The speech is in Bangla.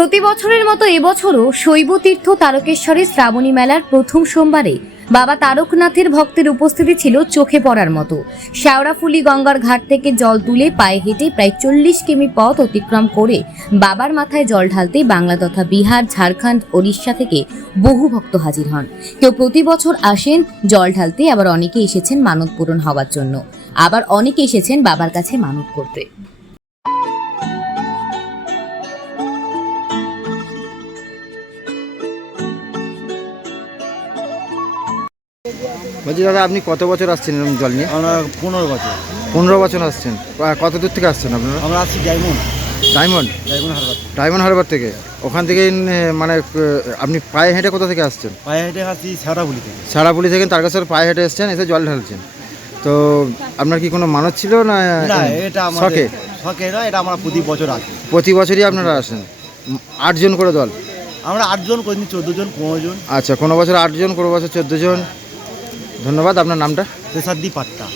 প্রতি বছরের মতো এবছরও শৈবতীর্থ তারকেশ্বরের শ্রাবণী মেলার প্রথম সোমবারে বাবা তারকনাথের ভক্তের উপস্থিতি ছিল চোখে পড়ার মতো। শেওড়াফুলি গঙ্গার ঘাট থেকে জল তুলে পায়ে হেঁটে প্রায় 40 কিমি পথ অতিক্রম করে বাবার মাথায় জল ঢালতে বাংলা তথা বিহার, ঝাড়খণ্ড, ওড়িশা থেকে বহু ভক্ত হাজির হন। কেউ প্রতি বছর আসেন জল ঢালতে, আবার অনেকে এসেছেন মানত পূরণ হওয়ার জন্য, আবার অনেকে এসেছেন বাবার কাছে মানত করতে। বলছি দাদা, আপনি কত বছর আসছেন এরকম জল নিয়ে? আমরা 15 বছর। 15 বছর আসছেন। কত দূর থেকে আসছেন আপনারা? আমরা আসছি diamond diamond Harbour. Diamond Harbour থেকে। ওখান থেকে মানে আপনি পায়ে হেঁটে কোথা থেকে আসছেন? পায়ে হেঁটে আসছি শেওড়াফুলি থেকে। শেওড়াফুলি থেকে তারকেশ্বর পায়ে হেঁটে এসছেন, এসে জল ঢালছেন। তো আপনার কি কোনো মানত ছিল না? না, এটা শখে? শখে নয়, এটা আমরা প্রতি বছর আসি। প্রতি বছরই আপনারা আসেন? 8 জন করে দল? আমরা 8 জন, কোনদিন 14 জন, 15 জন। আচ্ছা, কোনো বছর 8 জন, কোনো বছর 14 জন। ধন্যবাদ। আপনার নামটা? তেসাদ্দি পাট্টা।